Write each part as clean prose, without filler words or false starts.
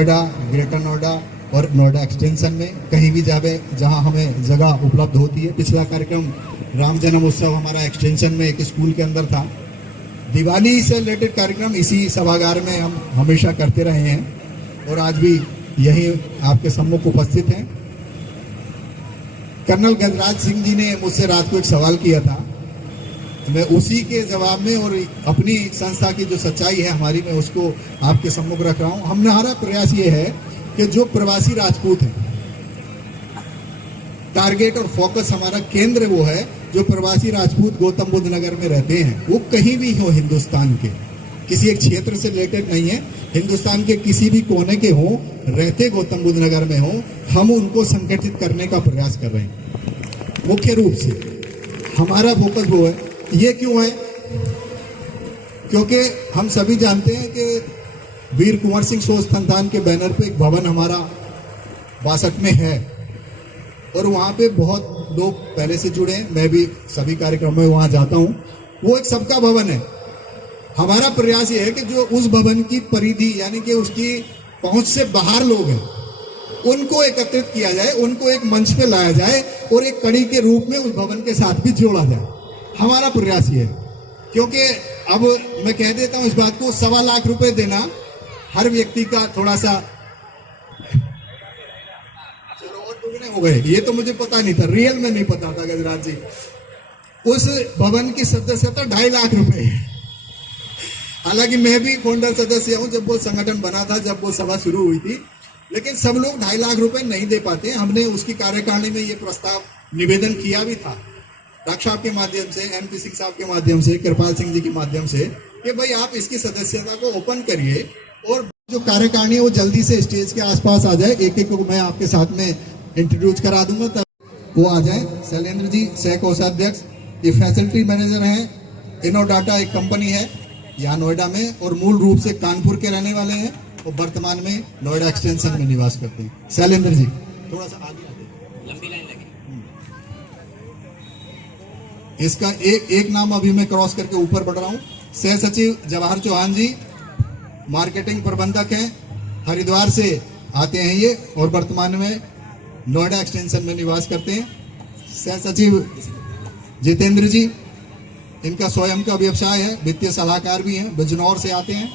Noida, greater Noida और Noida extension में कहीं भी जावे जहां हमें जगह उपलब्ध होती है। पिछला कार्यक्रम राम जन्म उत्सव हमारा एक्सटेंशन में एक स्कूल के अंदर था। दिवाली से रिलेटेड कार्यक्रम इसी सभागार में हम हमेशा करते रहे हैं और आज भी यही आपके सम्मुख उपस्थित हैं। कर्नल गजराज सिंह जी ने मुझसे रात को एक सवाल किया था, मैं उसी के जवाब में और अपनी संस्था की जो सच्चाई है हमारी, मैं उसको आपके सम्मुख रख रहा हूं। हमारा प्रयास ये है कि जो प्रवासी राजपूत हैं, टारगेट और फोकस हमारा केंद्र वो है जो प्रवासी राजपूत गौतम बुद्ध नगर में रहते हैं, वो कहीं भी हो हिंदुस्तान के, किसी एक क्षेत्र से रिलेटेड नहीं है, हिंदुस्तान के किसी भी कोने के हो, रहते गौतम बुद्ध नगर में हो, हम उनको संगठित करने का प्रयास कर रहे हैं। मुख्य रूप से हमारा फोकस वो है। ये क्यों है? क्योंकि हम सभी जानते हैं कि वीर कुंवर सिंह शोध संस्थान के बैनर पे एक भवन हमारा 62 में है और वहाँ पे बहुत लोग पहले से जुड़े हैं, मैं भी सभी कार्यक्रमों में वहाँ जाता हूँ। वो एक सबका भवन है। हमारा प्रयास ये है कि जो उस भवन की परिधि यानी कि उसकी पहुंच से बाहर लोग हैं, उनको एकत्रित किया जाए, उनको एक मंच पे लाया जाए और एक कड़ी के रूप में उस भवन के साथ भी जोड़ा जाए। हमारा प्रयास ये है। क्योंकि अब मैं कह देता हूं इस बात को, 1.25 लाख रुपए देना हर व्यक्ति का थोड़ा सा, चलो और दुगने हो गए, ये तो मुझे पता नहीं था, रियल में नहीं पता था गजराज जी। उस भवन की सदस्यता 2.5 लाख रुपए है। हालांकि मैं भी फाउंडर सदस्य हूं जब वो संगठन बना था, जब वो सभा शुरू हुई थी, लेकिन सब लोग 2.5 लाख रुपए नहीं दे पाते। हमने उसकी कार्यकारिणी में ये प्रस्ताव निवेदन किया भी था, डॉक्टर साहब के माध्यम से, एनपी सिंह साहब के माध्यम से, कृपाल सिंह जी के माध्यम से, कि भाई आप इसकी सदस्यता को ओपन करिए और जो कार्यकारिणी है वो जल्दी से स्टेज के आसपास आ जाए। एक एक को मैं आपके साथ में इंट्रोड्यूस करा दूंगा, तब वो आ जाए। शैलेंद्र जी सह कोषाध्यक्ष, ये फैसिलिटी मैनेजर हैं। इनोडाटा एक कंपनी है यहाँ नोएडा में और मूल रूप से कानपुर के रहने वाले हैं और वर्तमान में नोएडा एक्सटेंशन में निवास करते हैं। शैलेंद्र जी थोड़ा सा आगे लंबी लाइन लगी। इसका एक नाम अभी मैं क्रॉस करके ऊपर बढ़ रहा हूँ। सह सचिव जवाहर चौहान जी, मार्केटिंग प्रबंधक हैं, हरिद्वार से आते हैं ये और वर्तमान में नोएडा एक्सटेंशन में निवास करते हैं। सह सचिव जितेंद्र जी, इनका स्वयं का व्यवसाय है, वित्तीय सलाहकार भी हैं, बिजनौर से आते हैं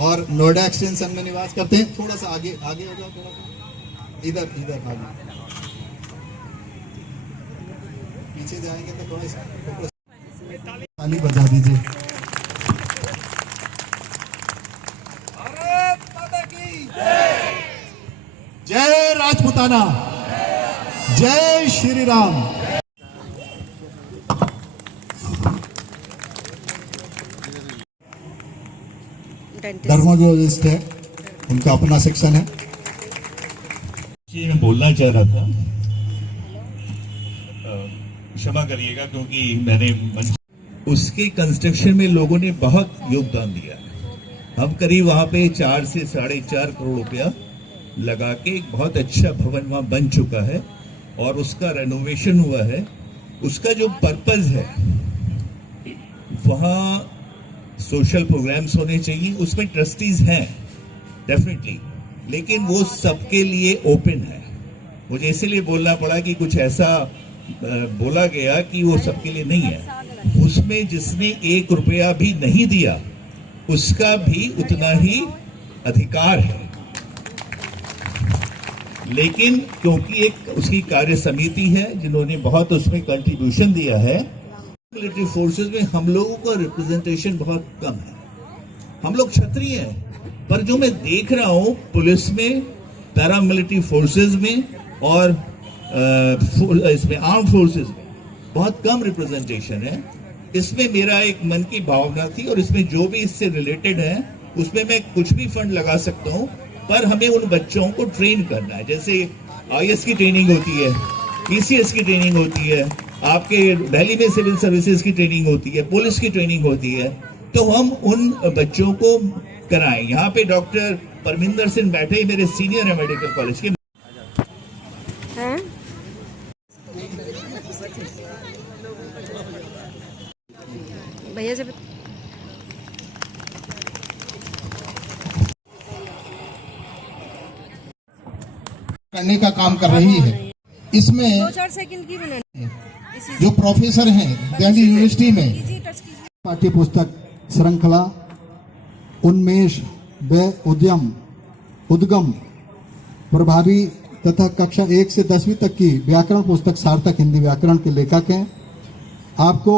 और नोएडा एक्सटेंशन में निवास करते हैं। थोड़ा सा आगे आगे हो जाओ, थोड़ा सा इधर आगे पीछे जाएंगे तो थोड़ा ताली बजा दीजिए। भारत माता की जय, राजपुताना, जय श्री राम। डर्मोलॉजिस्ट है, उनका अपना सेक्शन है। मैं बोलना चाह रहा था, क्षमा करिएगा क्योंकि मैंने उसके कंस्ट्रक्शन में लोगों ने बहुत योगदान दिया। हम करीब वहां पे 4 से 4.5 करोड़ रुपया लगा के एक बहुत अच्छा भवन वहां बन चुका है और उसका रेनोवेशन हुआ है। उसका जो पर्पस है, वहां सोशल प्रोग्राम्स होने चाहिए, उसमें ट्रस्टीज हैं डेफिनेटली, लेकिन वो सबके लिए ओपन है। मुझे इसीलिए बोलना पड़ा कि कुछ ऐसा बोला गया कि वो सबके लिए नहीं है। उसमें जिसने 1 रुपया भी नहीं दिया उसका भी उतना ही अधिकार है, लेकिन क्योंकि एक उसकी कार्य समिति है जिन्होंने बहुत उसमें कंट्रीब्यूशन दिया है। मिलिट्री फोर्सेस में हम लोगों का रिप्रेजेंटेशन बहुत कम है। हम लोग क्षत्रिय हैं, पर जो मैं देख रहा हूं पुलिस में, पैरामिलिट्री फोर्सेस में और इसमें आर्म फोर्सेस में बहुत कम रिप्रेजेंटेशन है। इसमें मेरा एक मन की भावना थी और इसमें जो भी इससे रिलेटेड है उसमें मैं कुछ भी फंड लगा सकता हूं, पर हमें उन बच्चों को ट्रेन करना है। जैसे IAS की ट्रेनिंग होती है, PCS की ट्रेनिंग होती है, आपके दिल्ली में सिविल सर्विसेज की ट्रेनिंग होती है, पुलिस की ट्रेनिंग होती है, तो हम उन बच्चों को कराएं। यहाँ पे डॉक्टर परमिंदर सिंह बैठे, मेरे सीनियर है मेडिकल कॉलेज के। भैया जब करने का काम कर रही है। इसमें 2-4 सेकंड की बनानी इसी जो प्रोफेसर हैं दिल्ली यूनिवर्सिटी में इजी टच कीजिए। पाठ्य पुस्तक श्रृंखला उन्मेष व उद्गम प्रभावी तथा कक्षा 1 से 10वीं तक की व्याकरण पुस्तक सार्थक हिंदी व्याकरण के लेखक हैं। आपको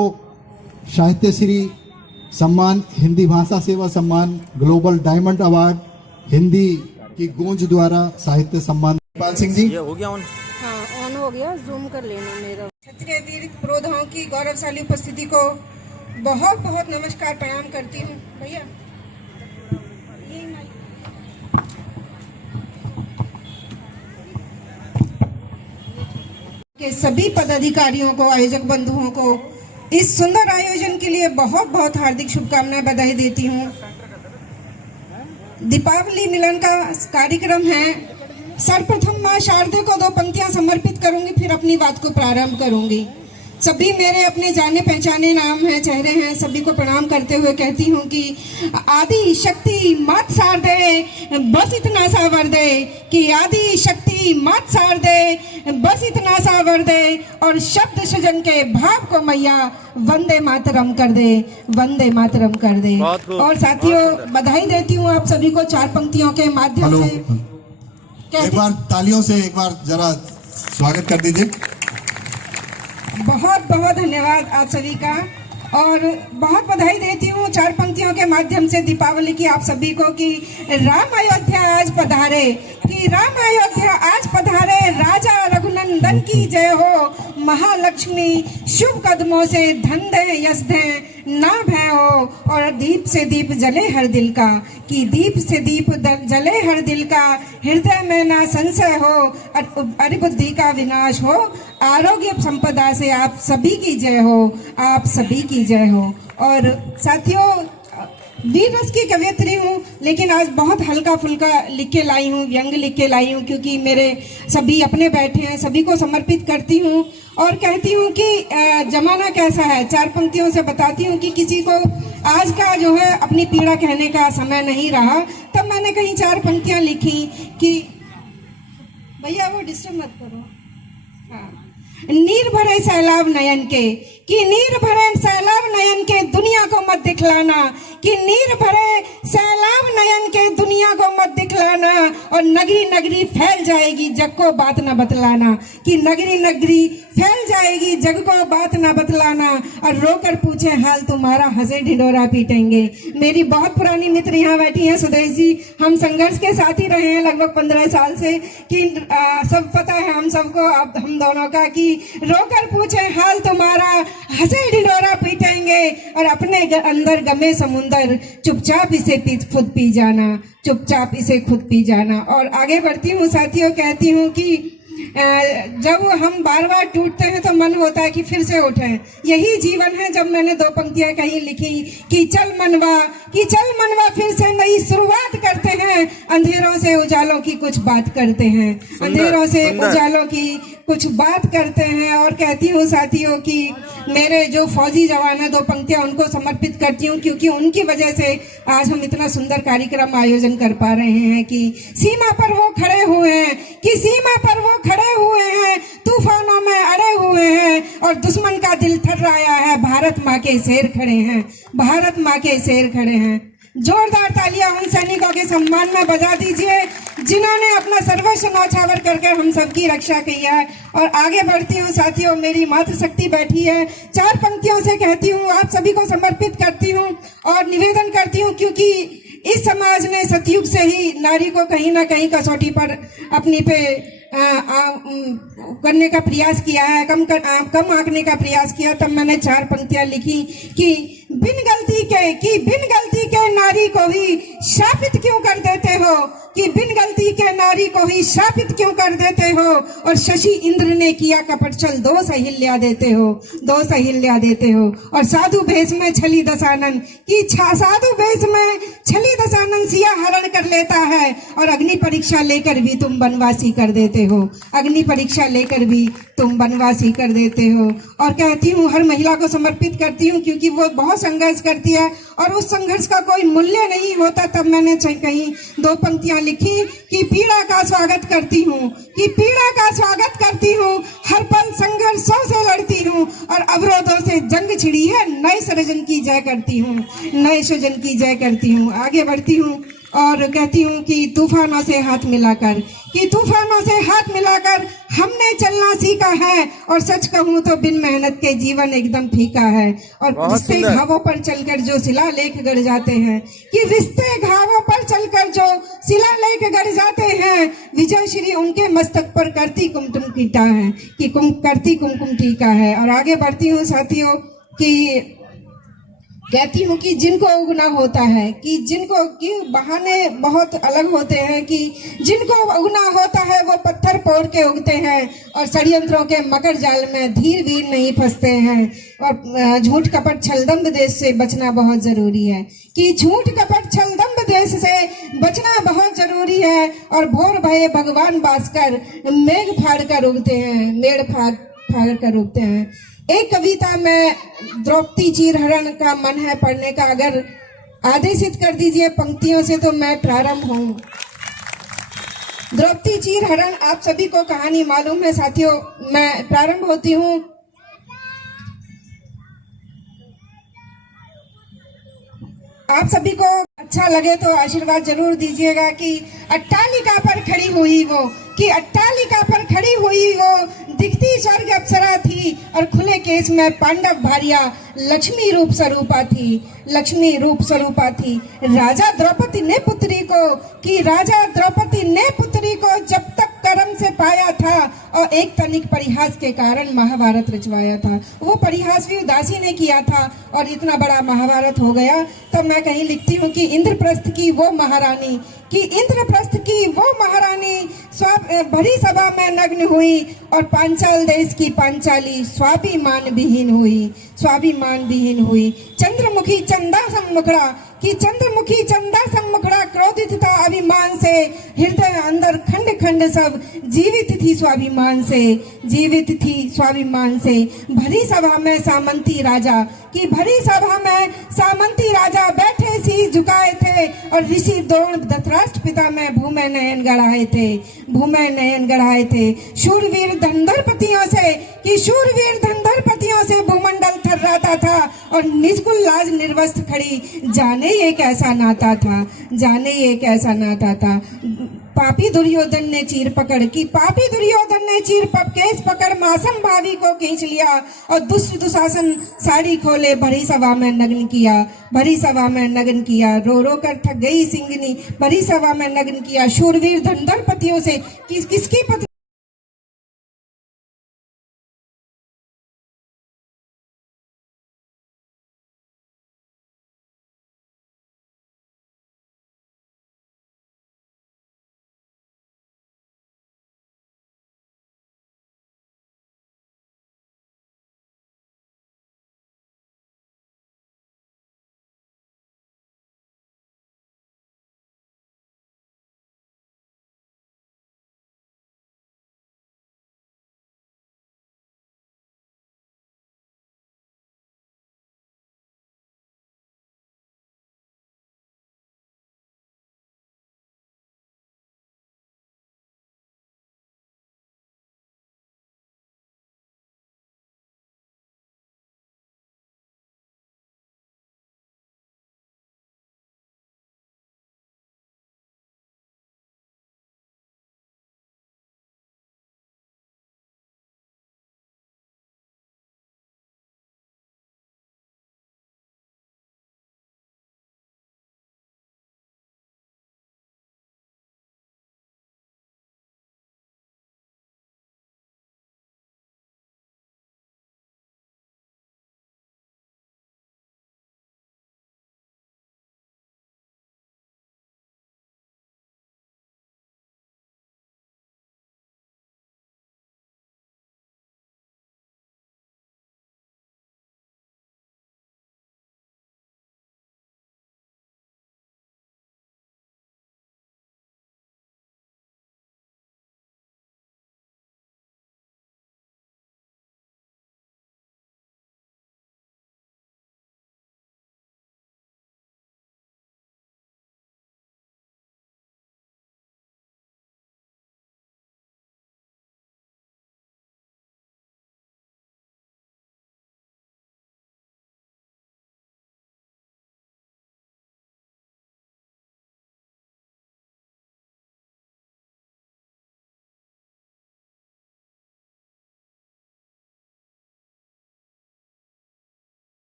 साहित्य श्री सम्मान, हिंदी भाषा सेवा सम्मान, ग्लोबल डायमंड अवार्ड, हिंदी की गूंज द्वारा साहित्य सम्मान। पाल सिंह जी, हाँ ऑन हो गया, जूम कर लेना मेरा। क्षत्रिय वीर पुरोधाओं की गौरवशाली उपस्थिति को बहुत बहुत नमस्कार प्रणाम करती हूँ। भैया यही माइक। के सभी पदाधिकारियों को, आयोजक बंधुओं को इस सुंदर आयोजन के लिए बहुत बहुत हार्दिक शुभकामनाएं, बधाई देती हूँ। दीपावली मिलन का कार्यक्रम है। सर्वप्रथम मां शारदे को 2 पंक्तियां समर्पित करूंगी, फिर अपनी बात को प्रारंभ करूंगी। सभी मेरे अपने जाने पहचाने नाम हैं, चेहरे हैं, सभी को प्रणाम करते हुए कहती हूँ कि आदि शक्ति मात शारदे बस इतना सा वर दे, कि आदि शक्ति मात शारदे बस इतना सा वर दे, और शब्द सृजन के भाव को मैया वंदे मातरम कर दे, वंदे मातरम कर दे। और साथियों, बधाई देती हूँ आप सभी को 4 पंक्तियों के माध्यम से। एक बार तालियों से एक बार जरा स्वागत कर दीजिए। बहुत बहुत धन्यवाद आप सभी का, और बहुत बधाई देती हूँ 4 पंक्तियों के माध्यम से दीपावली की आप सभी को, कि राम अयोध्या आज पधारे, कि राम अयोध्या आज पधारे, राजा रघुनंदन की जय हो, महालक्ष्मी शुभ कदमों से धन दे यश दे ना भय हो, और दीप से दीप जले हर दिल का, कि दीप से दीप जले हर दिल का, हृदय में ना संशय हो, अरिबुद्धि का विनाश हो, आरोग्य संपदा से आप सभी की जय हो, आप सभी की जय हो। और साथियों, वीर रस की कवयित्री हूँ, लेकिन आज बहुत हल्का फुल्का लिख के लाई हूँ, व्यंग लिख के लाई हूँ, क्योंकि मेरे सभी अपने बैठे हैं, सभी को समर्पित करती हूँ। और कहती हूँ कि जमाना कैसा है, 4 पंक्तियों से बताती हूँ कि किसी को आज का जो है अपनी पीड़ा कहने का समय नहीं रहा, तब मैंने कहीं 4 पंक्तियाँ लिखी कि भैया वो डिस्टर्ब मत करो। हाँ, नीर भरे सैलाब नयन के, कि नीर भरे सैलाब नयन के दुनिया को मत दिखलाना, कि नीर भरे सैलाब नयन के दुनिया को मत दिखलाना, और नगरी नगरी फैल जाएगी जग को बात न बतलाना, कि नगरी नगरी फैल जाएगी जग को बात न बतलाना, और रोकर पूछे हाल तुम्हारा, हंसे ढिंडोरा पीटेंगे। मेरी बहुत पुरानी मित्र यहाँ बैठी हैं, सुदेश जी, हम संघर्ष के साथी रहे हैं लगभग 15 साल से, कि सब पता है हम सबको, हम दोनों का, कि रोकर पूछे हाल तुम्हारा, हंसे ढिंडोरा पीटेंगे, और अपने अंदर गमे समुंदर, चुपचाप इसे खुद पी जाना, चुपचाप इसे खुद पी जाना। और आगे बढ़ती हूँ साथियों, कहती हूँ कि जब हम बार बार टूटते हैं तो मन होता है कि फिर से उठें, यही जीवन है। जब मैंने 2 पंक्तियां कहीं लिखी कि चल मनवा फिर से नई शुरुआत करते हैं, अंधेरों से उजालों की कुछ बात करते हैं, अंधेरों से उजालों की कुछ बात करते हैं। और कहती हूँ साथियों कि मेरे जो फौजी जवान है, 2 पंक्तियां उनको समर्पित करती हूँ, क्योंकि उनकी वजह से आज हम इतना सुंदर कार्यक्रम आयोजन कर पा रहे हैं। कि सीमा पर वो खड़े हुए हैं, कि सीमा पर वो खड़े हुए हैं, तूफानों में अड़े हुए हैं, और दुश्मन का दिल थर्राया है, भारत माँ के शेर खड़े हैं, भारत माँ के शेर खड़े हैं। जोरदार तालियां उन सैनिकों के सम्मान में बजा दीजिए जिन्होंने अपना सर्वस्व न्यौछावर करके हम सबकी रक्षा की है। और आगे बढ़ती हूँ साथियों, मेरी मातृशक्ति बैठी है, 4 पंक्तियों से कहती हूँ, आप सभी को समर्पित करती हूँ और निवेदन करती हूँ, क्योंकि इस समाज ने सतयुग से ही नारी को कहीं ना कहीं कसौटी पर अपनी पे करने का प्रयास किया है, कम आंकने का प्रयास किया। तब मैंने 4 पंक्तियां लिखी कि बिन गलती के नारी को ही शापित क्यों कर देते हो, कि बिन गलती के नारी को ही शापित क्यों कर देते हो, और शशि इंद्र ने किया कपट, चल 2 सहेलियां देते हो, 2 सहेलियां देते हो। और साधु भेष में छली दशानन, कि साधु भेष में छली दशानन सिया हरण कर लेता है, और अग्नि परीक्षा लेकर भी तुम वनवासी कर देते हो, अग्नि की परीक्षा लेकर भी तुम वनवासी कर देते हो। और कहती हूँ हर महिला को समर्पित करती हूँ, क्योंकि वो बहुत संघर्ष करती है और उस संघर्ष का कोई मूल्य नहीं होता। तब मैंने कहीं 2 पंक्तियां लिखी कि पीड़ा का स्वागत करती हूँ, कि पीड़ा का स्वागत करती हूँ, हर पल संघर्षों से लड़ती हूँ और अवरोधों से जंग छिड़ी है, नए सृजन की जय करती हूँ, नए सृजन की जय करती हूँ। आगे बढ़ती हूँ और कहती हूँ कि तूफानों से हाथ मिलाकर, कि तूफानों से हाथ मिलाकर हमने चलना सीखा है। और सच कहूँ तो बिन मेहनत के जीवन एकदम फीका है। और रिश्ते घावों पर चलकर जो शिलालेख गढ़ जाते हैं, कि रिश्ते घावों पर चलकर जो शिलालेख गढ़ जाते हैं, विजय श्री उनके मस्तक पर करती कुमकुम टीका है, कि करती कुमकुम टीका है। और आगे बढ़ती हूँ साथियों कि कहती हूँ कि जिनको उगना होता है, कि जिनको कि बहाने बहुत अलग होते हैं, कि जिनको उगना होता है वो पत्थर फोड़ के उगते हैं और षड्यंत्रों के मकर जाल में धीर वीर नहीं फंसते हैं। और झूठ कपट छलदम्ब देश से बचना बहुत जरूरी है, कि झूठ कपट छलदम्ब देश से बचना बहुत जरूरी है। और भोर भये भगवान भास्कर मेघ फाड़ कर उगते हैं, मेढ़ फाड़ कर उगते हैं। एक कविता में द्रौपदी चीरहरण का मन है पढ़ने का, अगर आदेशित कर दीजिए पंक्तियों से तो मैं प्रारंभ हूँ। द्रौपदी चीरहरण आप सभी को कहानी मालूम है साथियों, मैं प्रारंभ होती हूँ। आप सभी को अच्छा लगे तो आशीर्वाद जरूर दीजिएगा। कि अट्टालिका पर खड़ी हुई वो, कि अट्टालिका पर खड़ी हुई वो दिखती स्वर्ग अप्सरा थी और खुले केस में पांडव भारिया लक्ष्मी रूप स्वरूपा थी, लक्ष्मी रूप स्वरूपा थी। राजा द्रौपदी ने पुत्री को, कि राजा द्रौपदी ने पुत्री को जब तक कर्म से पाया था और एक तनिक परिहास के कारण महाभारत रचवाया था। वो परिहास भी उदासी ने किया था और इतना बड़ा महाभारत हो गया। तब मैं कहीं लिखती हूँ कि इंद्रप्रस्थ की वो महारानी, कि इंद्रप्रस्थ की वो महारानी भरी सभा में नग्न हुई और पांचाल देश की पांचाली स्वाभिमान विहीन हुई, स्वाभिमान विहीन हुई। चंद्रमुखी चंदा सम्मुखड़ा, कि चंद्रमुखी चंदा सम्मुखड़ा क्रोधित था अभिमान से, हृदय अंदर खंड खंड सब जीवित थी स्वाभिमान से, जीवित थी स्वाभिमान से। भरी सभा में सामंती राजा, कि भरी सभा में सामंती राजा बैठे शीश झुकाए थे और ऋषि द्रोण धृतराष्ट्र पिता में भूमि नयन गढ़ाए थे, भूमि नयन गढ़ाए थे। शूरवीर धंधरपतियों से, कि शूरवीर धंधरपतियों से भूमंडल थर्राता था और निष्कुल लाज निर्वस्त्र खड़ी, जाने ये कैसा नाता था, जाने ये कैसा नाता था। पापी दुर्योधन ने चीर पकड़, की पापी दुर्योधन ने चीर केस पकड़ मासम भावी को खींच लिया और दुशासन साड़ी खोले भरी सभा में नग्न किया, भरी सभा में नग्न किया। रो रो कर थक गई सिंगनी, भरी सभा में नग्न किया। शूरवीर धंधरपतियों से, किसकी पत्नी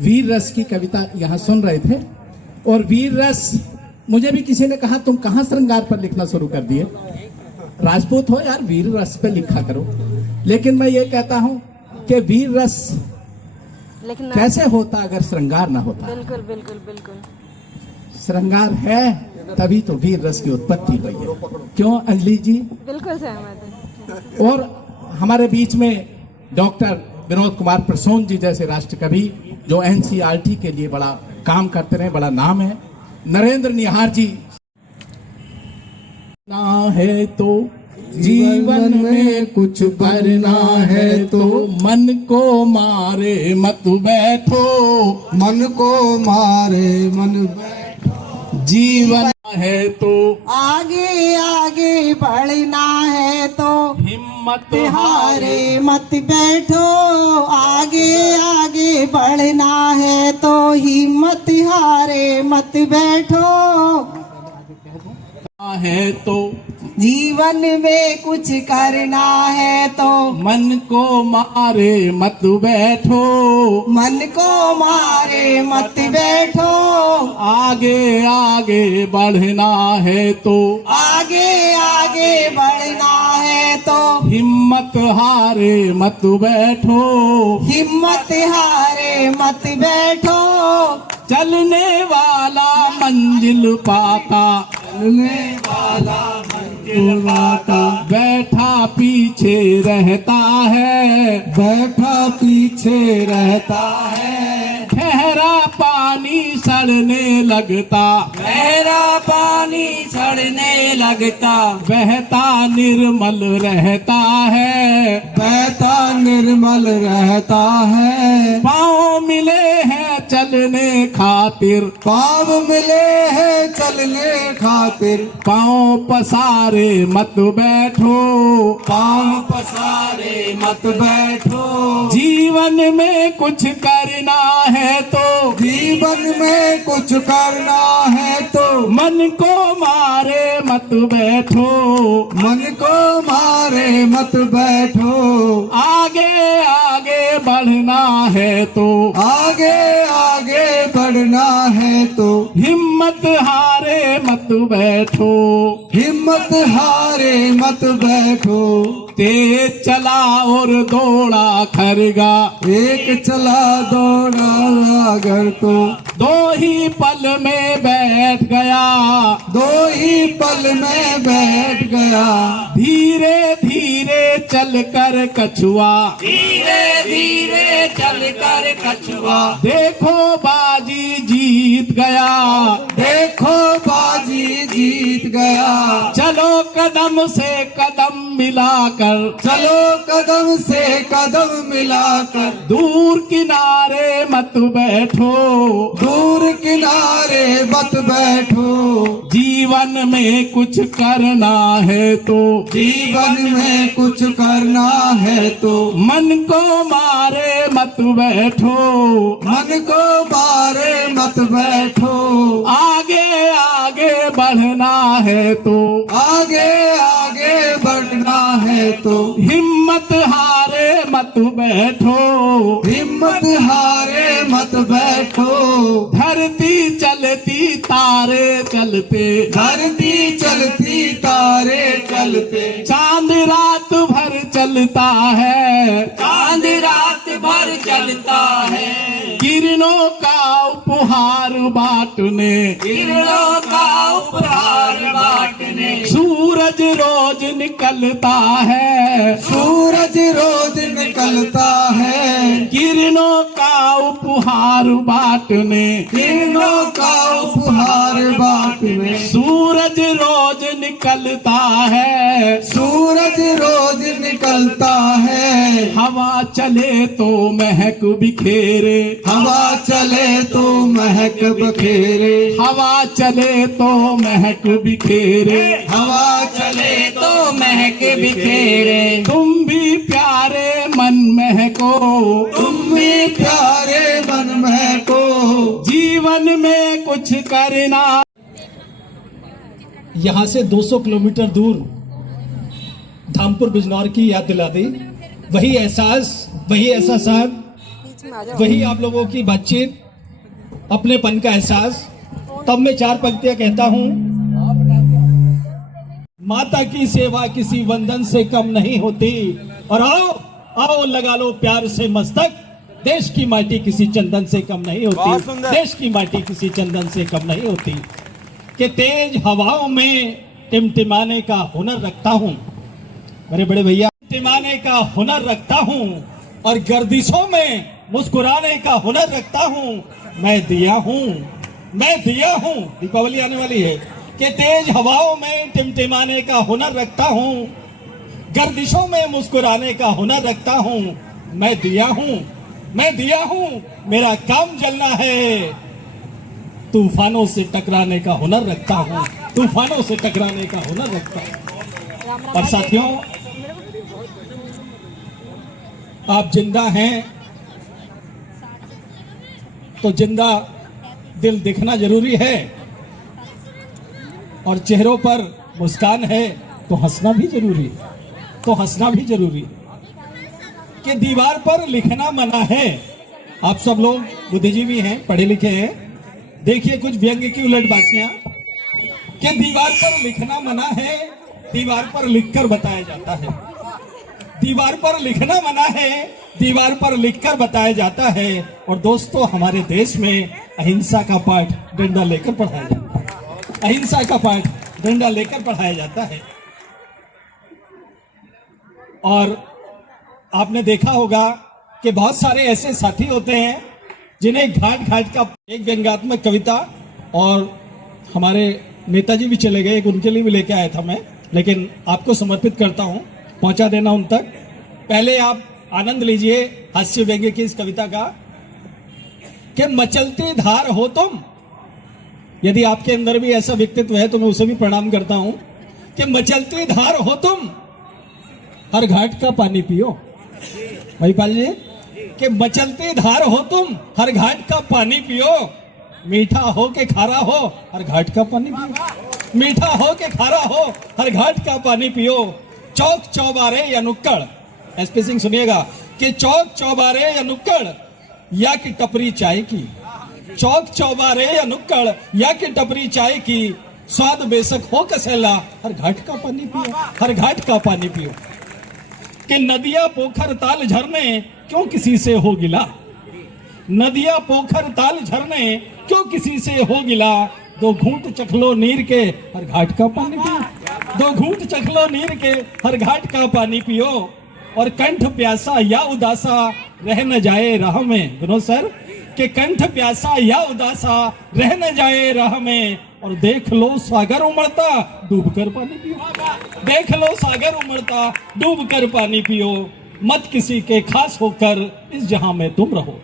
वीर रस की कविता यहाँ सुन रहे थे। और वीर रस, मुझे भी किसी ने कहा तुम कहाँ श्रृंगार पर लिखना शुरू कर दिए, राजपूत हो यार, वीर रस पे लिखा करो। लेकिन मैं ये कहता हूँ कि वीर रस लेकिन कैसे होता अगर श्रृंगार ना होता। बिल्कुल बिल्कुल बिल्कुल। श्रृंगार है तभी तो वीर रस की उत्पत्ति हुई है। क्यों अंजलि जी? बिल्कुल सहमत है। और हमारे बीच में डॉक्टर विनोद कुमार प्रसून जी जैसे राष्ट्रकवि जो एनसीईआरटी के लिए बड़ा काम करते रहे, बड़ा नाम है। नरेंद्र निहार जी, ना है तो जीवन में कुछ करना है तो मन को मारे मत बैठो, मन को मारे मन जीवन है तो आगे आगे बढ़ना है तो हिम्मत हारे मत बैठो, आगे आगे बढ़ना है तो हिम्मत हारे मत बैठो, है तो जीवन में कुछ करना है तो मन को मारे मत बैठो, मन को मारे मत बैठो, आगे आगे बढ़ना है तो आगे आगे बढ़ना है तो हिम्मत हारे मत बैठो, हिम्मत हारे मत बैठो, चलने वाला मंजिल पाता, चलने वाला मंजिल पाता, बैठा पीछे रहता है, बैठा पीछे रहता है, ठहरा पानी सड़ने लगता, मेरा पानी सड़ने लगता, बहता निर्मल रहता है, बहता निर्मल रहता है, पाँव मिले हैं चलने खातिर, पाँव मिले हैं चलने खातिर, पाँव पसारे मत बैठो, पाँव पसारे मत बैठो, जीवन में कुछ करना है तो जीवन में कुछ करना है तो मन को मारे मत बैठो, मन को मारे मत बैठो, आगे आगे बढ़ना है तो आगे आगे बढ़ना है तो हिम्मत हारे मत बैठो, हिम्मत हारे मत बैठो, तेज चला और दौड़ा खरगा, एक चला दौड़ा अगर तो दो ही पल में बैठ गया, दो ही पल में बैठ गया, धीरे धीरे चल कर कछुआ, धीरे धीरे चल कर कछुआ, देखो बाजी जीत गया, देखो बाजी जीत गया, चलो कदम से कदम मिलाकर, चलो कदम से कदम मिलाकर, दूर किनारे मत बैठो, दूर किनारे मत बैठो, जीवन में कुछ करना है तो जीवन में कुछ करना है तो मन को मारे मत बैठो, मन को मारे मत बैठो, आगे आगे बढ़ना है तो आगे आगे बढ़ना है तो हिम्मत हारे मत बैठो, हिम्मत हारे मत बैठो, धरती चलती तारे चलते, धरती चलती तारे चलते, चांद रात भर चलता है, चांद रात भर चलता है, किरणों का उपहार बांटने, किरणों का उपहार बांटने, सूरज रोज निकलता है, सूरज रोज निकलता है, किरणों का उपहार बांटने, किरणों का उपहार बांटने, सूरज रोज निकलता है, सूरज रोज निकलता है, हवा चले तो महक बिखेरे, हवा चले तो महक बखेरे, हवा चले तो महक बिखेरे, हवा चले तो महक बिखेरे, तुम भी प्यारे मन महको, तुम भी प्यारे मन महको, जीवन में कुछ करना। यहाँ से 200 किलोमीटर दूर धामपुर बिजनौर की याद दिला दी। वही एहसास, वही ऐसा साहब बीच में आ जाओ। वही आप लोगों की बातचीत, अपनेपन का एहसास। तब मैं 4 पंक्तियां कहता हूं। माता की सेवा किसी वंदन से कम नहीं होती, और आओ आओ लगा लो प्यार से मस्तक, देश की माटी किसी चंदन से कम नहीं होती, देश की माटी किसी चंदन से कम नहीं होती। कि तेज हवाओं में टिमटिमाने का हुनर रखता हूं, मेरे बड़े भैया, टिमटिमाने का हुनर रखता हूं, और गर्दिशों में मुस्कुराने का हुनर रखता हूं। मैं दिया हूं, मैं दिया हूं, दीपावली आने वाली है। कि तेज हवाओं में टिमटिमाने का हुनर रखता हूं, गर्दिशों में मुस्कुराने का हुनर रखता हूं। मैं दिया हूं, मैं दिया हूं, मेरा काम जलना है, तूफानों से टकराने का हुनर रखता हूं, तूफानों से टकराने का हुनर रखता हूं। और साथियों, आप जिंदा हैं तो जिंदा दिल दिखना जरूरी है, और चेहरों पर मुस्कान है तो हंसना भी जरूरी है, तो हंसना भी जरूरी है। कि दीवार पर लिखना मना है, आप सब लोग बुद्धिजीवी हैं, पढ़े लिखे हैं, देखिए कुछ व्यंग्य की उलटबाजियां। कि दीवार पर लिखना मना है, दीवार पर लिखकर बताया जाता है, दीवार पर लिखना मना है, दीवार पर लिखकर बताया जाता है। और दोस्तों, हमारे देश में अहिंसा का पाठ डंडा लेकर पढ़ाया जाता है, अहिंसा का पाठ डंडा लेकर पढ़ाया जाता है। और आपने देखा होगा कि बहुत सारे ऐसे साथी होते हैं जिन्हें घाट घाट का एक व्यंग्यात्मक कविता, और हमारे नेताजी भी चले गए, एक उनके लिए भी लेके आया था मैं, लेकिन आपको समर्पित करता हूं, पहुंचा देना उन तक। पहले आप आनंद लीजिए हास्य व्यंग्य की इस कविता का। कि मचलती धार हो तुम, यदि आपके अंदर भी ऐसा व्यक्तित्व है तो मैं उसे भी प्रणाम करता हूं। कि मचलती धार हो तुम, हर घाट का पानी पियो। महिपाल जी, कि मचलती धार हो तुम, हर घाट का पानी पियो, मीठा हो के खारा हो, हर घाट का पानी पियो, मीठा हो के खारा हो, हर घाट का पानी पियो। चौक चौबारे या नुक्कड़, एसपी सिंह सुनिएगा। कि चौक चौबारे या नुक्कड़, या कि टपरी चाय की, चौक चौबारे या नुक्कड़, या कि टपरी चाय की, स्वाद बेशक हो कसैला, हर घाट का पानी पियो, हर घाट का पानी पियो। कि नदियां पोखर ताल झरने क्यों किसी से हो गिला, नदियां पोखर ताल झरने क्यों किसी से हो गिला, दो घूंट चखलो नीर के, हर घाट का पानी पियो, दो घूंट चखलो नीर के, हर घाट का पानी पियो। और कंठ प्यासा या उदासा रह न जाए राह में, विनोद सर, कि कंठ प्यासा या उदासा रह न जाए राह में, और देख लो सागर उमड़ता डूब कर पानी पियो, देख लो सागर उमड़ता डूब कर पानी पियो। मत किसी के खास होकर इस जहां में तुम रहो,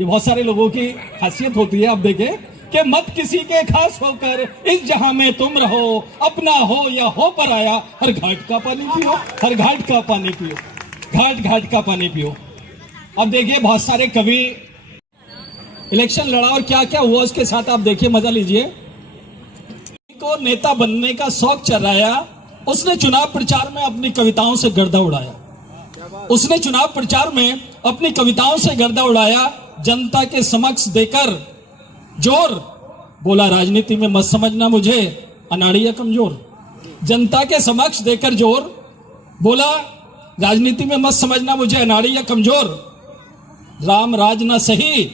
ये बहुत सारे लोगों की खासियत होती है, आप देखें कि मत किसी के खास होकर इस जहां में तुम रहो, अपना हो या हो पराया, हर घाट का पानी पियो, हर घाट का पानी पियो, घाट घाट का पानी पियो। अब देखिए बहुत सारे कवि इलेक्शन लड़ा और क्या क्या हुआ उसके साथ आप देखिए, मजा लीजिए। को नेता बनने का शौक चढ़ाया, उसने चुनाव प्रचार में अपनी कविताओं से गर्दा उड़ाया, उसने चुनाव प्रचार में अपनी कविताओं से गर्दा उड़ाया, जनता के समक्ष देकर जोर बोला राजनीति में मत समझना मुझे अनाड़ी या कमजोर, जनता के समक्ष देकर जोर बोला राजनीति में मत समझना मुझे अनाड़ी या कमजोर। राम राज ना सही,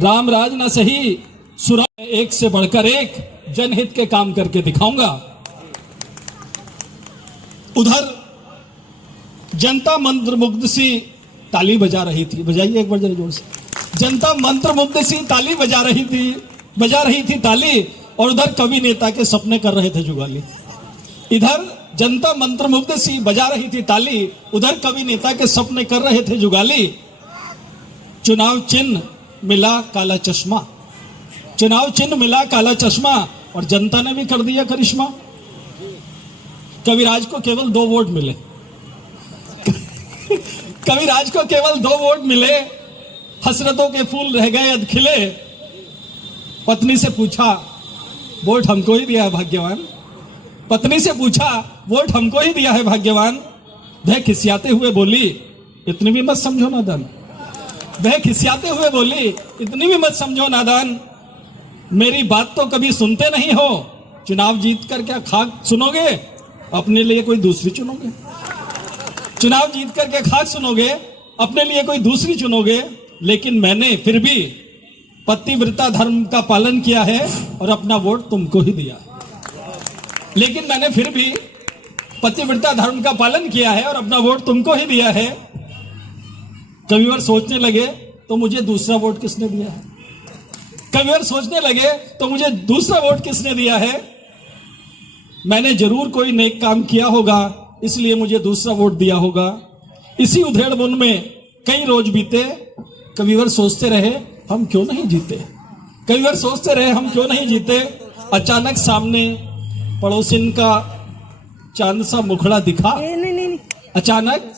राम राज ना सही, सुरा एक से बढ़कर एक जनहित के काम करके दिखाऊंगा। उधर जनता मंत्रमुग्ध सी ताली बजा रही थी, बजाइए एक बार जरा जोर से, जनता मंत्रमुग्ध सी ताली बजा रही थी ताली, और उधर कवि नेता के सपने कर रहे थे जुगाली। इधर जनता मंत्रमुग्ध सी बजा रही थी ताली, उधर कवि नेता के सपने कर रहे थे जुगाली। चुनाव चिन्ह मिला काला चश्मा, चुनाव चिन्ह मिला काला चश्मा, और जनता ने भी कर दिया करिश्मा। कविराज को केवल 2 वोट मिले, कविराज को केवल 2 वोट मिले, हसरतों के फूल रह गए अधखिले। पत्नी से पूछा वोट हमको ही दिया है भाग्यवान, पत्नी से पूछा वोट हमको ही दिया है भाग्यवान। वह खिसियाते हुए बोली इतनी भी मत समझो ना धन, वह खिसियाते हुए बोली, इतनी भी मत समझो नादान, मेरी बात तो कभी सुनते नहीं हो। चुनाव जीत कर क्या खाक सुनोगे, अपने लिए कोई दूसरी चुनोगे। चुनाव जीत कर क्या खाक सुनोगे, अपने लिए कोई दूसरी चुनोगे। लेकिन मैंने फिर भी पतिव्रता धर्म का पालन किया है और अपना वोट तुमको ही दिया। लेकिन मैंने फिर भी पतिव्रता धर्म का पालन किया है और अपना वोट तुमको ही दिया है। कभी बार सोचने लगे तो मुझे दूसरा वोट किसने दिया है, कभी बार सोचने लगे तो मुझे दूसरा वोट किसने दिया है। मैंने जरूर कोई नेक काम किया होगा, इसलिए मुझे दूसरा वोट दिया होगा। इसी उधेड़ बुन में कई रोज बीते, कभी बार सोचते रहे हम क्यों नहीं जीते, कई बार सोचते रहे हम क्यों नहीं जीते। अचानक सामने पड़ोसिन का चांद सा मुखड़ा दिखा, अचानक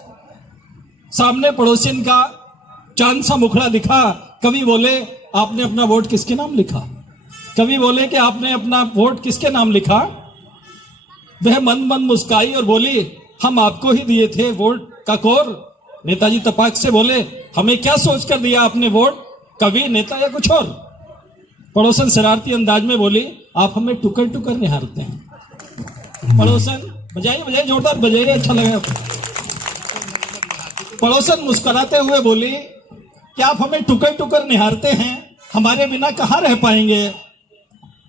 सामने पड़ोसिन का चांद सा मुखड़ा दिखा। कभी बोले आपने अपना वोट किसके नाम लिखा, कभी बोले कि आपने अपना वोट किसके नाम लिखा। वह मन मन मुस्काई और बोली, हम आपको ही दिए थे वोट का कोर। नेताजी तपाक से बोले, हमें क्या सोच कर दिया आपने वोट, कवि, नेता या कुछ और। पड़ोसन शरारती अंदाज में बोली, आप हमें टुकर टुकर निहारते हैं। पड़ोसन बजाइए बजाइए, जोरदार बजाइए, अच्छा लगा। पड़ोसन मुस्कुराते हुए बोली, क्या आप हमें टुकर टुकर निहारते हैं, हमारे बिना कहां रह पाएंगे,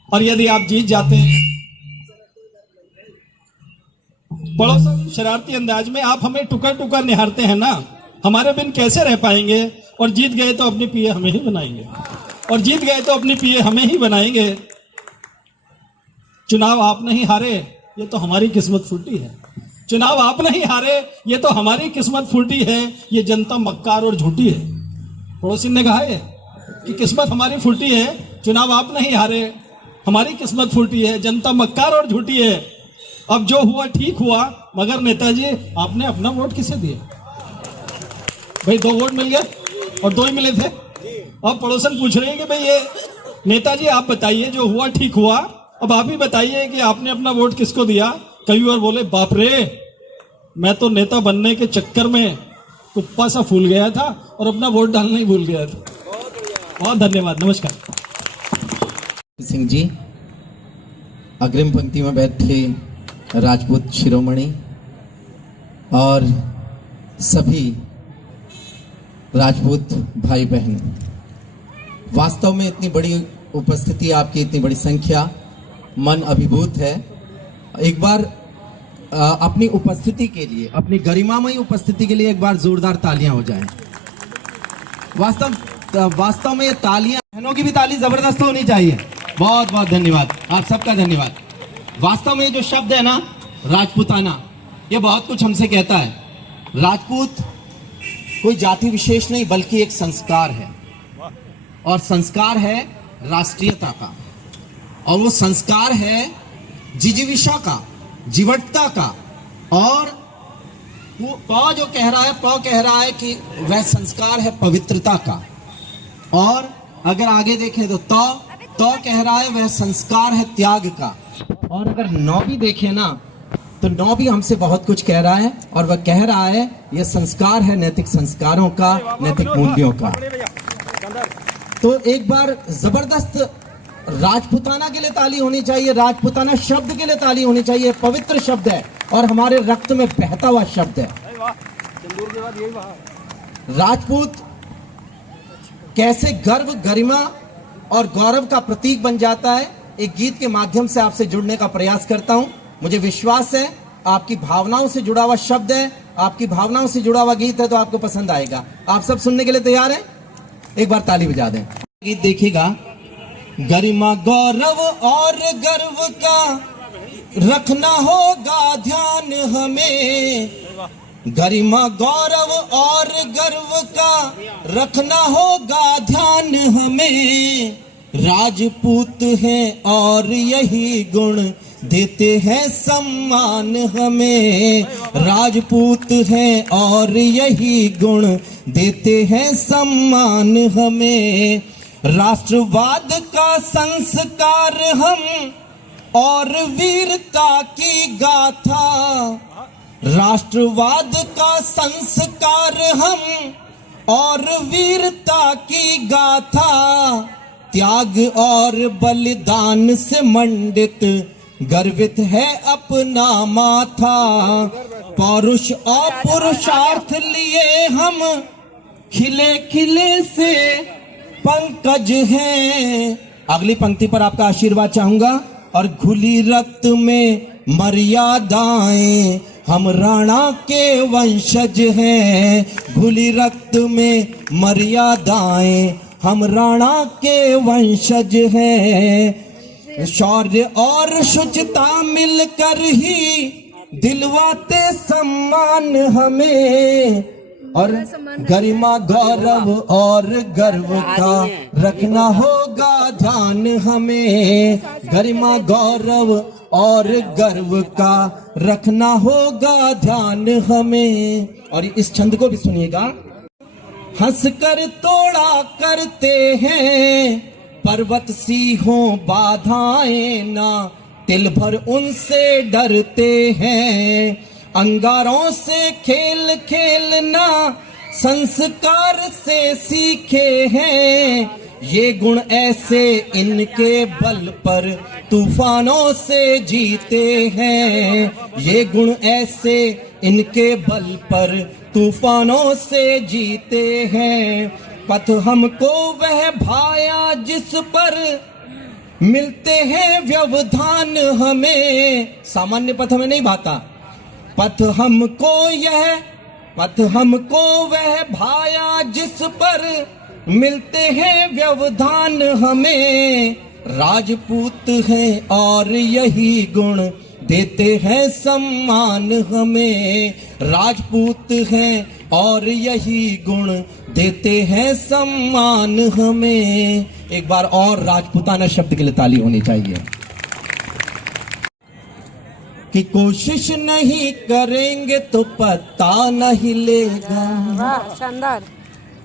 और यदि आप जीत जाते हैं। पड़ोसन शरारती अंदाज में, आप हमें टुकर टुकर निहारते हैं ना, हमारे बिन कैसे रह पाएंगे, और जीत गए तो अपनी पीए हमें ही बनाएंगे, और जीत गए तो अपनी पीए हमें ही बनाएंगे। चुनाव आप नहीं हारे, ये तो हमारी किस्मत फूटी है। चुनाव आप नहीं हारे, ये तो हमारी किस्मत फूटी है। ये जनता मक्कार और झूठी है। पड़ोसी ने कहा है कि किस्मत हमारी फूटी है, चुनाव आप नहीं हारे, हमारी किस्मत फूटी है, जनता मक्कार और झूठी है। अब जो हुआ ठीक हुआ, मगर नेताजी आपने अपना वोट किसे दिया। भाई 2 वोट मिल गए और 2 ही मिले थे। अब पड़ोसन पूछ रहे हैं कि भाई ये नेताजी आप बताइए, जो हुआ ठीक हुआ, अब आप ही बताइए कि आपने अपना वोट किसको दिया। कई बार बोले, बाप रे, मैं तो नेता बनने के चक्कर में कुप्पा सा फूल गया था और अपना वोट डालना ही भूल गया था। बहुत धन्यवाद, नमस्कार। सिंह जी, अग्रिम पंक्ति में बैठे राजपूत शिरोमणि और सभी राजपूत भाई बहन, वास्तव में इतनी बड़ी उपस्थिति, आपकी इतनी बड़ी संख्या, मन अभिभूत है। एक बार अपनी उपस्थिति के लिए, अपनी गरिमामयी उपस्थिति के लिए एक बार जोरदार तालियां हो जाएं। वास्तव में ये तालियां, बहनों की भी ताली जबरदस्त होनी चाहिए। बहुत बहुत धन्यवाद, आप सबका धन्यवाद। वास्तव में ये जो शब्द है ना, राजपूताना, ये बहुत कुछ हमसे कहता है। राजपूत कोई जाति विशेष नहीं, बल्कि एक संस्कार है, और संस्कार है राष्ट्रीयता का, और वो संस्कार है जिजीविषा का, जीवटता का। और वो प जो कह रहा है कि वह संस्कार है पवित्रता का। और अगर आगे देखें तो कह रहा है वह संस्कार है त्याग का। और अगर 9 भी देखें ना, तो 9 भी हमसे बहुत कुछ कह रहा है, और वह कह रहा है यह संस्कार है नैतिक संस्कारों का, नैतिक मूल्यों का। तो एक बार जबरदस्त राजपूताना के लिए ताली होनी चाहिए, राजपूताना शब्द के लिए ताली होनी चाहिए। पवित्र शब्द है और हमारे रक्त में बहता हुआ शब्द है। राजपूत कैसे गर्व, गरिमा और गौरव का प्रतीक बन जाता है, एक गीत के माध्यम से आपसे जुड़ने का प्रयास करता हूं। मुझे विश्वास है आपकी भावनाओं से जुड़ा हुआ शब्द है, आपकी भावनाओं से जुड़ा हुआ गीत है, तो आपको पसंद आएगा। आप सब सुनने के लिए तैयार हैं? एक बार ताली बजा दें। गीत देखिएगा। गरिमा गौरव और गर्व का रखना होगा ध्यान हमें, गरिमा गौरव और गर्व का रखना होगा ध्यान हमें। राजपूत हैं और यही गुण देते हैं सम्मान हमें, राजपूत हैं और यही गुण देते हैं सम्मान हमें। राष्ट्रवाद का संस्कार हम और वीरता की गाथा, राष्ट्रवाद का संस्कार हम और वीरता की गाथा, त्याग और बलिदान से मंडित गर्वित है अपना माथा। पौरुष और पुरुषार्थ लिए हम खिले खिले से पंकज हैं। अगली पंक्ति पर आपका आशीर्वाद चाहूंगा। और घुली रक्त में मर्यादाएं, हम राणा के वंशज हैं। घुली रक्त में मर्यादाएं, हम राणा के वंशज हैं। शौर्य और शुचिता मिलकर ही दिलवाते सम्मान हमें। और गरिमा गौरव और गर्व का रखना होगा ध्यान हमें। गरिमा गौरव और गर्व का रखना होगा ध्यान हमें। और इस छंद को भी सुनिएगा। हंसकर तोड़ा करते हैं पर्वत सी हो बाधाएं ना, तिल भर उनसे डरते हैं। अंगारों से खेल खेलना संस्कार से सीखे हैं। ये गुण ऐसे इनके बल पर तूफानों से जीते हैं। ये गुण ऐसे इनके बल पर तूफानों से जीते हैं। पथ हमको वह भाया जिस पर मिलते हैं व्यवधान हमें। सामान्य पथ हमें नहीं भाता। पथ हमको वह भाया जिस पर मिलते हैं व्यवधान हमें। राजपूत हैं और यही गुण देते हैं सम्मान हमें। राजपूत हैं और यही गुण देते हैं सम्मान हमें। एक बार और राजपूताना शब्द के लिए ताली होनी चाहिए। कि कोशिश नहीं करेंगे तो पता नहीं लेगा। वाह शानदार।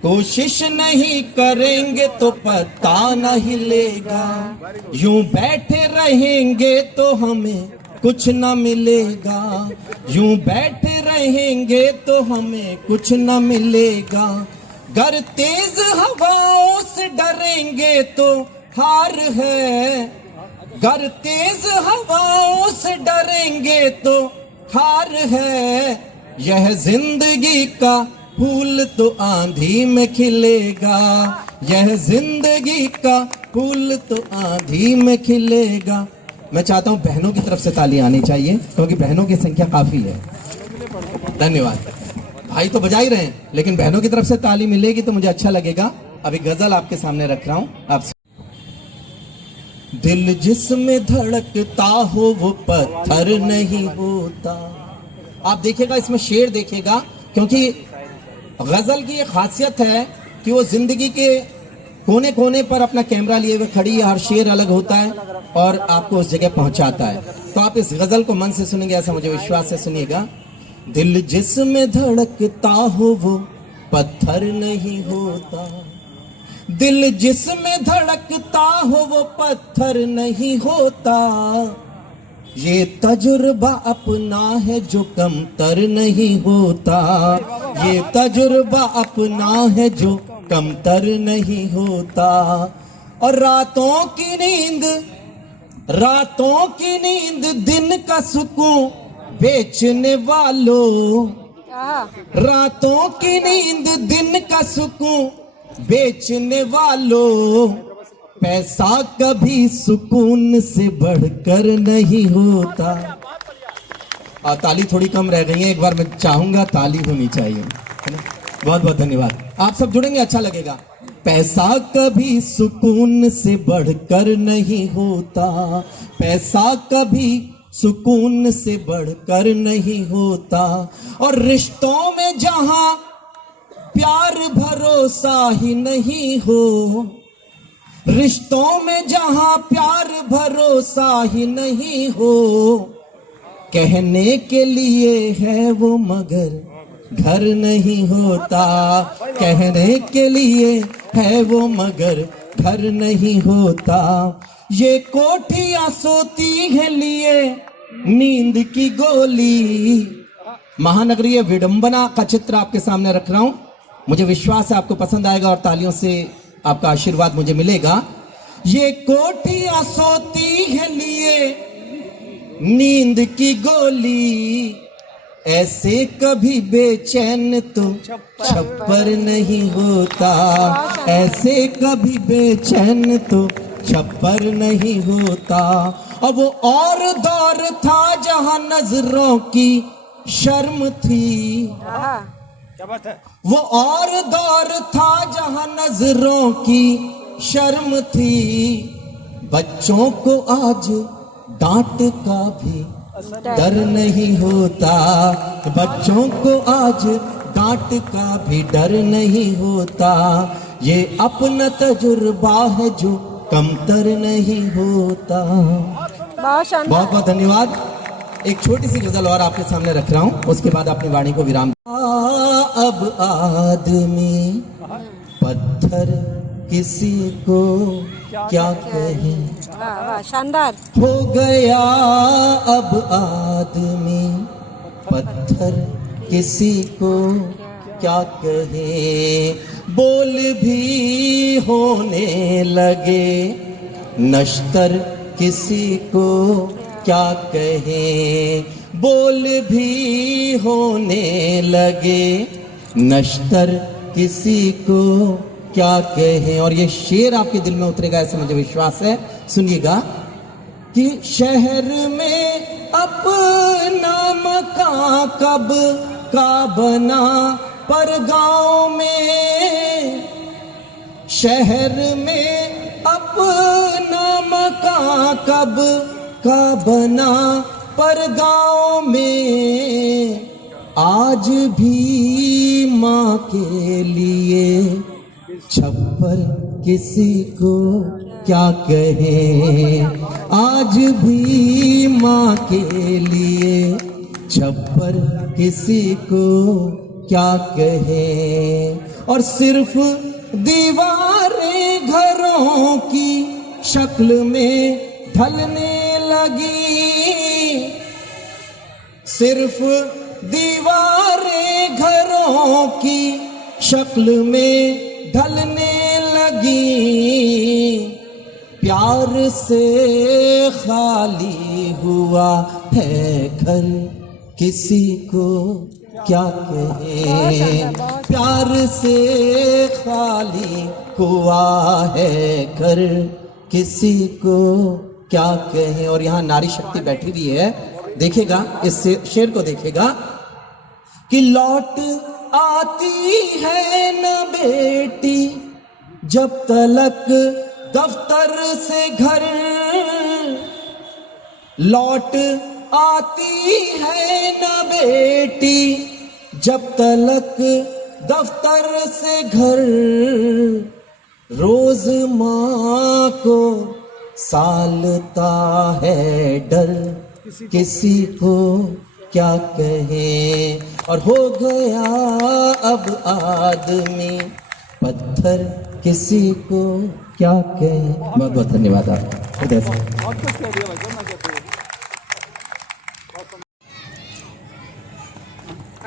कोशिश नहीं करेंगे तो पता नहीं लेगा। यूं बैठे रहेंगे तो हमें कुछ न मिलेगा। यूं बैठे रहेंगे तो हमें कुछ न मिलेगा। गर तेज हवाओं से डरेंगे तो हार है। गर तेज हवाओं से डरेंगे तो हार है। यह जिंदगी का फूल तो आंधी में खिलेगा। यह जिंदगी का फूल तो आंधी में खिलेगा। मैं चाहता हूं बहनों की तरफ से ताली आनी चाहिए क्योंकि बहनों की संख्या काफी है। धन्यवाद। भाई तो बजा ही रहे हैं लेकिन बहनों की तरफ से ताली मिलेगी तो मुझे अच्छा लगेगा। अभी गजल आपके सामने रख रहा हूं आप। दिल जिसमें धड़कता हो वो पत्थर नहीं होता। आप देखिएगा इसमें शेर देखिएगा क्योंकि गजल की एक खासियत है कि वो जिंदगी के कोने कोने पर अपना कैमरा लिए हुए खड़ी है। हर शेर अलग होता है और आपको उस जगह पहुंचाता है। तो आप इस गजल को मन से सुनेंगे ऐसा मुझे विश्वास से सुनिएगा। दिल जिसमें धड़कता हो वो पत्थर नहीं होता। दिल जिसमें धड़कता हो वो पत्थर नहीं होता। ये तजुर्बा अपना है जो कमतर नहीं होता। ये तजुर्बा अपना है जो कमतर नहीं होता। और रातों की नींद दिन का सुकून बेचने वालों। रातों की नींद दिन का सुकून बेचने वालों। पैसा कभी सुकून से बढ़कर नहीं होता। और ताली थोड़ी कम रह गई है। एक बार मैं चाहूंगा ताली होनी चाहिए। बहुत बहुत धन्यवाद। आप सब जुड़ेंगे अच्छा लगेगा। पैसा कभी सुकून से बढ़कर नहीं होता। पैसा कभी सुकून से बढ़कर नहीं होता। और रिश्तों में जहां प्यार भरोसा ही नहीं हो। रिश्तों में जहां प्यार भरोसा ही नहीं हो। कहने के लिए है वो मगर घर नहीं होता। कहने के लिए है वो मगर घर नहीं होता। ये कोठियां सोती है लिए नींद की गोली। महानगरीय विडंबना का चित्र आपके सामने रख रहा हूं। मुझे विश्वास है आपको पसंद आएगा और तालियों से आपका आशीर्वाद मुझे मिलेगा। ये कोठियां सोती है लिए नींद की गोली, ऐसे कभी बेचैन तो छप्पर नहीं होता, ऐसे कभी बेचैन तो छप्पर नहीं होता। अब वो और दौर था जहां नजरों की शर्म थी, क्या बात है। वो और दौर था जहां नजरों की शर्म थी। बच्चों को आज डांट का भी डर नहीं होता, बच्चों को आज डांट का भी डर नहीं होता। ये अपना तजुर्बा है जो कमतर नहीं होता। बहुत शानदार। बहुत बहुत धन्यवाद। एक छोटी सी गजल और आपके सामने रख रहा हूं, उसके बाद अपनी वाणी को विराम। अब आदमी पत्थर किसी को क्या कहे, वाह वाह शानदार। हो गया अब आदमी पत्थर किसी को क्या कहे। बोल भी होने लगे नश्तर किसी को क्या कहे, बोल भी होने लगे नश्तर किसी को क्या कहे। और ये शेर आपके दिल में उतरेगा ऐसा मुझे विश्वास है। सुनिएगा कि शहर में अपना मकान कब का बना, पर गांव में शहर में अपना मकान कब का बना, पर गांव में आज भी माँ के लिए छप्पर किसी को क्या कहे, आज भी माँ के लिए छप्पर किसी को क्या कहे। और सिर्फ दीवारें घरों की शक्ल में ढलने लगी, सिर्फ दीवारें घरों की शक्ल में ढलने लगी। प्यार से खाली हुआ है घर किसी को क्या कहे, प्यार से खाली हुआ है घर किसी को क्या कहे। और यहाँ नारी शक्ति बैठी हुई है, देखेगा इस शेर को देखेगा कि लौट आती है न बेटी जब तलक दफ्तर से घर, लौट आती है न बेटी जब तलक दफ्तर से घर। रोज माँ को सालता है डर किसी को क्या कहे। और हो गया अब आदमी पत्थर किसी को क्या कहे। बहुत बहुत धन्यवाद आपका हृदय से।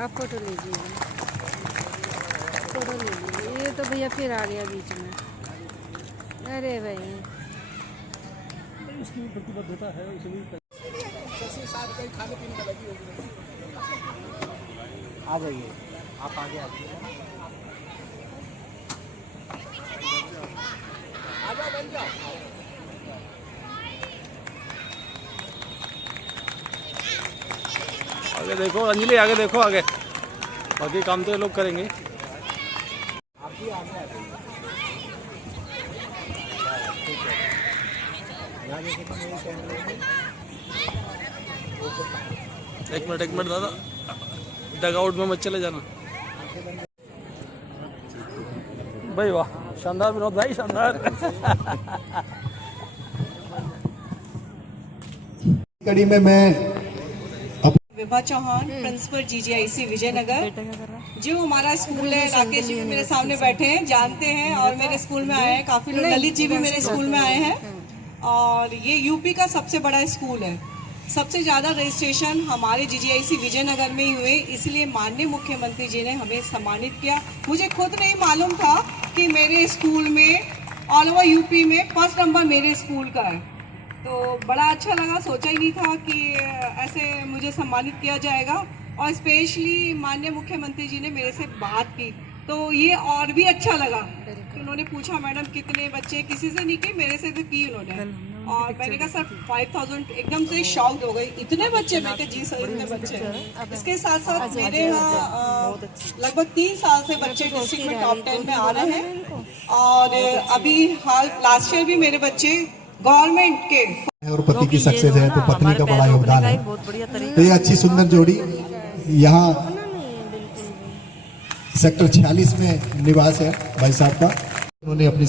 आप फोटो लीजिए, फोटो ले लीजिए। ये तो भैया फिर आ गया बीच में। अरे भाई उसकी प्रतिबद्धता है, खाने पीने का लगी होगी। आ जाइए, आप आगे आ जाइए। आ जाओ, बन जाओ। आगे देखो अंजलि, आगे देखो, आगे बाकी काम तो ये लोग करेंगे। आप भी आगे आ जाइए। एक मिनट दादा, डगआउट में मत चले जाना। भाई वाह, शानदार विनोद भाई, शानदार। कड़ी में मैं विभा चौहान, प्रिंसिपल GGIC विजयनगर। जो हमारा स्कूल है, राकेश जी भी मेरे सामने बैठे हैं, जानते हैं और मेरे स्कूल में आए हैं काफी लोग। ललित जी भी मेरे स्कूल में आए हैं और ये यूपी का सबसे बड़ा स्कूल है। सबसे ज़्यादा रजिस्ट्रेशन हमारे जीजीआईसी विजयनगर में ही हुए, इसलिए माननीय मुख्यमंत्री जी ने हमें सम्मानित किया। मुझे खुद नहीं मालूम था कि मेरे स्कूल में ऑल ओवर यूपी में फर्स्ट नंबर मेरे स्कूल का है, तो बड़ा अच्छा लगा। सोचा ही नहीं था कि ऐसे मुझे सम्मानित किया जाएगा, और स्पेशली माननीय मुख्यमंत्री जी ने मेरे से बात की, तो ये और भी अच्छा लगा कि उन्होंने पूछा मैडम कितने बच्चे, किसी से नहीं की, मेरे से तो की उन्होंने। और मैंने कहा सर 5000, एकदम से शॉक्ड हो गई, इतने बच्चे। मैं कहा जी सर इतने बच्चे। इसके साथ साथ मेरे यहाँ लगभग 3 साल से बच्चे डिस्ट्रिक्ट में टॉप 10 में आ रहे हैं, और अभी हाल लास्ट ईयर भी मेरे बच्चे गवर्नमेंट के और पति की सक्सेस है तो पत्नी का बड़ा योगदान है। तो ये अच्छी सुंदर जोड़ी यहाँ सेक्टर 46 में निवास है भाई साहब का। उन्होंने अपनी